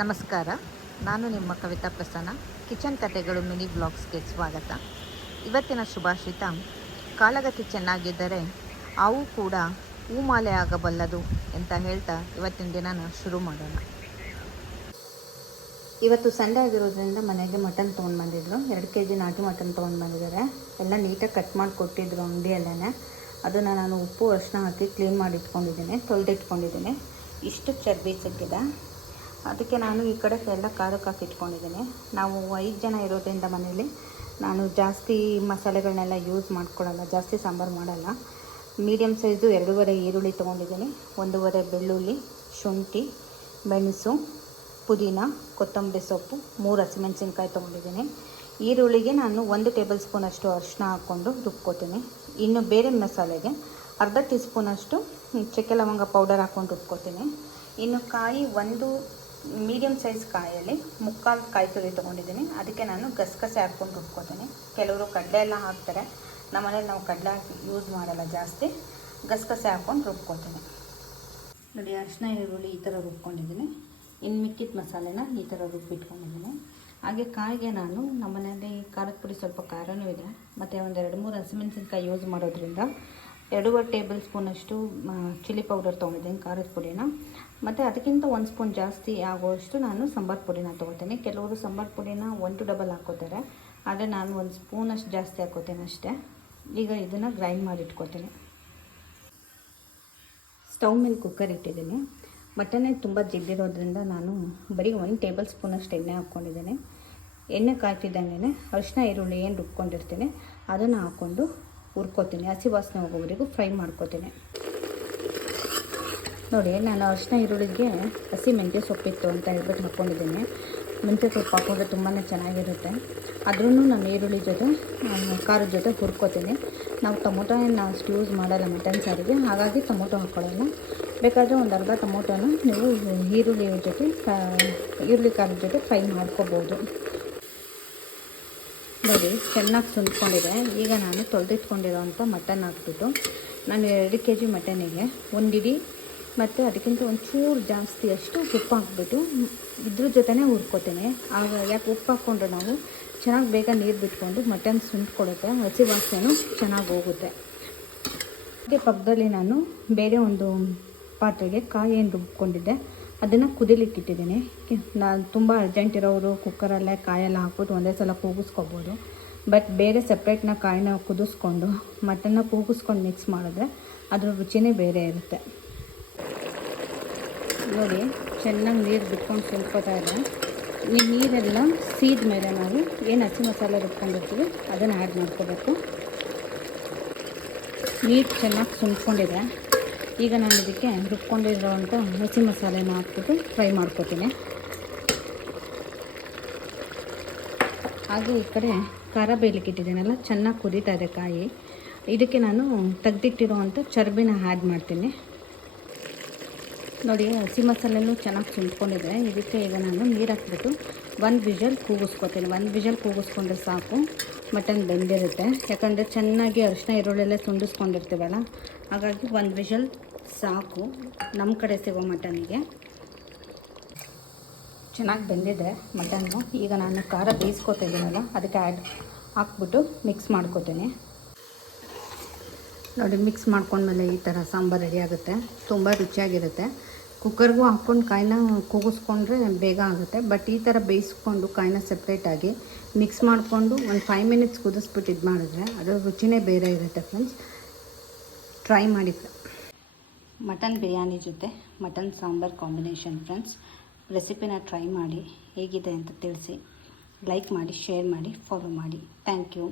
ನಮಸ್ಕಾರ, ನಾನು ನಿಮ್ಮ ಕವಿತಾ ಪ್ರಸನ್ನ. ಕಿಚನ್ ಕಥೆಗಳು ಮಿನಿ ಬ್ಲಾಗ್ಸ್ಗೆ ಸ್ವಾಗತ. ಇವತ್ತಿನ ಶುಭಾಷಿತ: ಕಾಲಗತಿ ಚೆನ್ನಾಗಿದ್ದರೆ ಅವು ಕೂಡ ಹೂಮಾಲೆ ಆಗಬಲ್ಲದು ಅಂತ ಹೇಳ್ತಾ ಇವತ್ತಿನ ದಿನನ ಶುರು ಮಾಡೋಣ. ಇವತ್ತು ಸಂಡೇ ಆಗಿರೋದ್ರಿಂದ ಮನೆಗೆ ಮಟನ್ ತೊಗೊಂಡು ಬಂದಿದ್ರು. 2 kg ನಾಟಿ ಮಟನ್ ತೊಗೊಂಡು ಬಂದಿದ್ದಾರೆ. ಎಲ್ಲ ನೀಟಾಗಿ ಕಟ್ ಮಾಡಿ ಕೊಟ್ಟಿದ್ರು ಅಂಗಡಿಯಲ್ಲೇ. ಅದನ್ನು ನಾನು ಉಪ್ಪು ಅರಿಶಿನ ಹಾಕಿ ಕ್ಲೀನ್ ಮಾಡಿ ಇಟ್ಕೊಂಡಿದ್ದೀನಿ, ತೊಳೆದಿಟ್ಕೊಂಡಿದ್ದೀನಿ. ಇಷ್ಟು ಚರ್ಬಿ ಸಿಕ್ಕಿದೆ. ಅದಕ್ಕೆ ನಾನು ಈ ಕಡೆ ಎಲ್ಲ ಖಾರಕ್ಕೆ ಹಾಕಿ ಇಟ್ಕೊಂಡಿದ್ದೀನಿ. ನಾವು 5 ಜನ ಇರೋದ್ರಿಂದ ಮನೇಲಿ ನಾನು ಜಾಸ್ತಿ ಮಸಾಲೆಗಳನ್ನೆಲ್ಲ ಯೂಸ್ ಮಾಡ್ಕೊಳ್ಳಲ್ಲ, ಜಾಸ್ತಿ ಸಾಂಬಾರು ಮಾಡಲ್ಲ. ಮೀಡಿಯಮ್ ಸೈಜು 2.5 ಈರುಳ್ಳಿ ತೊಗೊಂಡಿದ್ದೀನಿ, 1.5 ಬೆಳ್ಳುಳ್ಳಿ, ಶುಂಠಿ, ಮೆಣಸು, ಪುದೀನ, ಕೊತ್ತಂಬರಿ ಸೊಪ್ಪು, 3 ಹಸಿಮೆಣಸಿನ್ಕಾಯಿ ತೊಗೊಂಡಿದ್ದೀನಿ. ಈರುಳ್ಳಿಗೆ ನಾನು 1 ಟೇಬಲ್ ಸ್ಪೂನಷ್ಟು ಅರಿಶಿನ ಹಾಕ್ಕೊಂಡು ರುಬ್ಕೋತೀನಿ. ಇನ್ನು ಬೇರೆ ಮಸಾಲೆಗೆ ಅರ್ಧ ಟೀ ಸ್ಪೂನಷ್ಟು ಚಕ್ಕೆ ಲವಂಗ ಪೌಡರ್ ಹಾಕ್ಕೊಂಡು ರುಬ್ಕೋತೀನಿ. ಇನ್ನು ಕಾಯಿ ಒಂದು ಮೀಡಿಯಮ್ ಸೈಜ್ ಕಾಯಲ್ಲಿ 3/4 ಕಾಯಿ ತುರಿ ತೊಗೊಂಡಿದ್ದೀನಿ. ಅದಕ್ಕೆ ನಾನು ಗಸಗಸೆ ಹಾಕ್ಕೊಂಡು ರುಬ್ಕೋತೀನಿ. ಕೆಲವರು ಕಡಲೆ ಎಲ್ಲ ಹಾಕ್ತಾರೆ, ನಮ್ಮನೇಲಿ ನಾವು ಕಡಲೆ ಯೂಸ್ ಮಾಡಲ್ಲ ಜಾಸ್ತಿ. ಗಸಗಸೆ ಹಾಕ್ಕೊಂಡು ರುಬ್ಕೋತೀನಿ. ನೋಡಿ, ಅರಿಶಿನ ಈರುಳ್ಳಿ ಈ ಥರ ರುಬ್ಕೊಂಡಿದ್ದೀನಿ. ಇನ್ನು ಮಿಕ್ಕಿದ ಮಸಾಲೆನ ಈ ಥರ ರುಬ್ಬಿಟ್ಕೊಂಡಿದ್ದೀನಿ. ಹಾಗೆ ಕಾಯಿಗೆ ನಾನು ನಮ್ಮನೇಲಿ ಖಾರದ ಪುಡಿ ಸ್ವಲ್ಪ ಖಾರನೂ ಇದೆ, ಮತ್ತು ಒಂದು 2-3 ಹಸಿಮೆಣಸಿನ್ಕಾಯಿ ಯೂಸ್ ಮಾಡೋದ್ರಿಂದ 2.5 ಟೇಬಲ್ ಸ್ಪೂನಷ್ಟು ಚಿಲ್ಲಿ ಪೌಡರ್ ತೊಗೊಂಡಿದ್ದೀನಿ, ಖಾರದ ಪುಡಿನ. ಮತ್ತು ಅದಕ್ಕಿಂತ 1 ಸ್ಪೂನ್ ಜಾಸ್ತಿ ಆಗುವಷ್ಟು ನಾನು ಸಾಂಬಾರು ಪುಡಿನ ತೊಗೋತೀನಿ. ಕೆಲವರು ಸಾಂಬಾರು ಪುಡಿನ 1 to double ಹಾಕ್ಕೋತಾರೆ, ಆದರೆ ನಾನು 1 ಸ್ಪೂನಷ್ಟು ಜಾಸ್ತಿ ಹಾಕ್ಕೋತೀನಿ ಅಷ್ಟೇ. ಈಗ ಇದನ್ನು ಗ್ರೈಂಡ್ ಮಾಡಿ ಇಟ್ಕೋತೀನಿ. ಸ್ಟವ್ ಮೇಲೆ ಕುಕ್ಕರ್ ಇಟ್ಟಿದ್ದೀನಿ. ಮಟನ್ನೇ ತುಂಬ ಜಿಡ್ಡಿರೋದ್ರಿಂದ ನಾನು ಬರೀ 1 ಟೇಬಲ್ ಸ್ಪೂನಷ್ಟು ಎಣ್ಣೆ ಹಾಕ್ಕೊಂಡಿದ್ದೀನಿ. ಎಣ್ಣೆ ಕಾಯ್ತಿದ್ದಂಗೆ ಅರಿಶಿನ ಈರುಳ್ಳಿ ಏನು ರುಬ್ಕೊಂಡಿರ್ತೀನಿ ಅದನ್ನು ಹಾಕ್ಕೊಂಡು ಹುರ್ಕೋತೀನಿ. ಹಸಿ ವಾಸನೆ ಹೋಗೋವರೆಗೂ ಫ್ರೈ ಮಾಡ್ಕೋತೀನಿ. ನೋಡಿ, ನಾನು ಅರಿಶಿನ ಈರುಳ್ಳಿಗೆ ಹಸಿ ಮೆಂತ್ಯ ಸೊಪ್ಪಿತ್ತು ಅಂತ ಹೇಳ್ಬಿಟ್ಟು ಹಾಕ್ಕೊಂಡಿದ್ದೀನಿ. ಮೆಂತ್ಯ ಸೊಪ್ಪು ಹಾಕ್ಕೊಂಡ್ರೆ ತುಂಬಾ ಚೆನ್ನಾಗಿರುತ್ತೆ. ಆದ್ರೂ ನಾನು ಈರುಳ್ಳಿ ಜೊತೆ ಖಾರದ ಜೊತೆ ಹುರ್ಕೋತೀನಿ. ನಾವು ಟೊಮೊಟೊನ ಅಷ್ಟು ಯೂಸ್ ಮಾಡಲ್ಲ ಮಟನ್ ಸಾರಿಗೆ, ಹಾಗಾಗಿ ಟೊಮೊಟೊ ಹಾಕ್ಕೊಳ್ಳೋಲ್ಲ. ಬೇಕಾದರೆ ಒಂದು ಅರ್ಧ ಟೊಮೊಟೊನ ನೀವು ಈರುಳ್ಳಿ ಖಾರದ ಜೊತೆ ಫ್ರೈ ಮಾಡ್ಕೋಬೋದು. ನೋಡಿ, ಚೆನ್ನಾಗಿ ಸುಂದ್ಕೊಂಡಿದೆ. ಈಗ ನಾನು ತೊಳೆದಿಟ್ಕೊಂಡಿರೋವಂಥ ಮಟನ್ ಹಾಕ್ಬಿಟ್ಟು ನಾನು 2 kg ಮಟನಿಗೆ 1 ಇಡೀ ಮತ್ತು ಅದಕ್ಕಿಂತ ಒಂಚೂರು ಜಾಸ್ತಿ ಅಷ್ಟು ಉಪ್ಪು ಹಾಕ್ಬಿಟ್ಟು ಇದ್ರ ಜೊತೆನೇ ಹುರ್ಕೋತೀನಿ. ಆಗ ಯಾಕೆ ಉಪ್ಪು ಹಾಕ್ಕೊಂಡ್ರೆ ನಾವು ಚೆನ್ನಾಗಿ ಬೇಗ ನೀರು ಬಿಟ್ಕೊಂಡು ಮಟನ್ ಸುಂದ್ಕೊಡುತ್ತೆ, ಹಸಿ ವಾಸನೆನೂ ಚೆನ್ನಾಗಿ ಹೋಗುತ್ತೆ. ಹಾಗೆ ಪಕ್ಕದಲ್ಲಿ ನಾನು ಬೇರೆ ಒಂದು ಪಾತ್ರೆಗೆ ಕಾಯಿ ಏನು ರುಬ್ಕೊಂಡಿದ್ದೆ ಅದನ್ನು ಕುದಿಲಿಕ್ಕಿಟ್ಟಿದ್ದೀನಿ. ನಾನು ತುಂಬ ಅರ್ಜೆಂಟ್ ಇರೋರು ಕುಕ್ಕರಲ್ಲೇ ಕಾಯೆಲ್ಲ ಹಾಕ್ಬಿಟ್ಟು ಒಂದೇ ಸಲ ಕೂಗಿಸ್ಕೊಬೋದು. ಬಟ್ ಬೇರೆ ಸಪ್ರೇಟ್ನ ಕಾಯಿನ ಕುದಿಸ್ಕೊಂಡು ಮಟನ್ನ ಕೂಗಿಸ್ಕೊಂಡು ಮಿಕ್ಸ್ ಮಾಡಿದ್ರೆ ಅದ್ರ ರುಚಿನೇ ಬೇರೆ ಇರುತ್ತೆ. ನೋಡಿ, ಚೆನ್ನಾಗಿ ನೀರು ಬಿಟ್ಕೊಂಡು ಸುಲ್ಕೋತಾ ಇದೆ. ಈ ನೀರೆಲ್ಲ ಸೀದ ಮೇಲೆ ನಾವು ಏನು ಹಸಿ ಮಸಾಲೆ ರುಬ್ಕೊಂಡಿರ್ತೀವಿ ಅದನ್ನು ಆ್ಯಡ್ ಮಾಡ್ಕೋಬೇಕು. ನೀರು ಚೆನ್ನಾಗಿ ಸುಂದ್ಕೊಂಡಿದೆ. ಈಗ ನಾನು ಇದಕ್ಕೆ ರುಬ್ಕೊಂಡಿರೋವಂಥ ಹಸಿ ಮಸಾಲೆನ ಹಾಕ್ಬಿಟ್ಟು ಫ್ರೈ ಮಾಡ್ಕೋತೀನಿ. ಹಾಗೆ ಈ ಕಡೆ ಖಾರ ಬೇಯಲಿಕ್ಕೆ ಇಟ್ಟಿದ್ದೀನಲ್ಲ, ಚೆನ್ನಾಗಿ ಕುದೀತಾ ಇದೆ ಕಾಯಿ. ಇದಕ್ಕೆ ನಾನು ತೆಗೆದಿಟ್ಟಿರೋವಂಥ ಚರ್ಬಿನ ಆ್ಯಡ್ ಮಾಡ್ತೀನಿ. ನೋಡಿ, ಹಸಿ ಮಸಾಲೆನೂ ಚೆನ್ನಾಗಿ ಸುಂದ್ಕೊಂಡಿದೆ. ಇದಕ್ಕೆ ಈಗ ನಾನು ನೀರು ಹಾಕ್ಬಿಟ್ಟು 1 ವಿಷಲ್ ಕೂಗಿಸ್ಕೊತೀನಿ. 1 ವಿಷಲ್ ಕೂಗಿಸ್ಕೊಂಡ್ರೆ ಸಾಕು, ಮಟನ್ ಬೆಂದಿರುತ್ತೆ. ಯಾಕಂದರೆ ಚೆನ್ನಾಗಿ ಅರಿಶಿನ ಈರುಳ್ಳೆಲ್ಲ ತುಂಡಿಸ್ಕೊಂಡಿರ್ತೀವಲ್ಲ, ಹಾಗಾಗಿ 1 ವಿಷಲ್ ಸಾಕು ನಮ್ಮ ಕಡೆ ಸಿಗೋ ಮಟನಿಗೆ. ಚೆನ್ನಾಗಿ ಬೆಂದಿದೆ ಮಟನ್ನು. ಈಗ ನಾನು ಖಾರ ಬೇಯಿಸ್ಕೊತಿದ್ದೀನಲ್ಲ ಅದಕ್ಕೆ ಹಾಕ್ಬಿಟ್ಟು ಮಿಕ್ಸ್ ಮಾಡ್ಕೊತೀನಿ. ನೋಡಿ, ಮಿಕ್ಸ್ ಮಾಡ್ಕೊಂಡ್ಮೇಲೆ ಈ ಥರ ಸಾಂಬಾರು ರೆಡಿ ಆಗುತ್ತೆ. ತುಂಬ ರುಚಿಯಾಗಿರುತ್ತೆ. ಕುಕ್ಕರ್ಗೂ ಹಾಕ್ಕೊಂಡು ಕಾಯಿನ ಕೂಗಿಸ್ಕೊಂಡ್ರೆ ಬೇಗ ಆಗುತ್ತೆ. ಬಟ್ ಈ ಥರ ಬೇಯಿಸ್ಕೊಂಡು ಕಾಯಿನ ಸಪ್ರೇಟಾಗಿ ಮಿಕ್ಸ್ ಮಾಡಿಕೊಂಡು ಒಂದು 5 ಮಿನಿಟ್ಸ್ ಕುದಿಸ್ಬಿಟ್ಟು ಇದು ಮಾಡಿದ್ರೆ ಅದರ ರುಚಿನೇ ಬೇರೆ ಇರುತ್ತೆ. ಫ್ರೆಂಡ್ಸ್, ಟ್ರೈ ಮಾಡಿ. ಮಟನ್ ಬಿರಿಯಾನಿ ಜೊತೆ ಮಟನ್ ಸಾಂಬಾರು ಕಾಂಬಿನೇಷನ್ ಫ್ರೆಂಡ್ಸ್. ರೆಸಿಪಿನ ಟ್ರೈ ಮಾಡಿ, ಹೇಗಿದೆ ಅಂತ ತಿಳಿಸಿ. ಲೈಕ್ ಮಾಡಿ, ಶೇರ್ ಮಾಡಿ, ಫಾಲೋ ಮಾಡಿ. Thank you.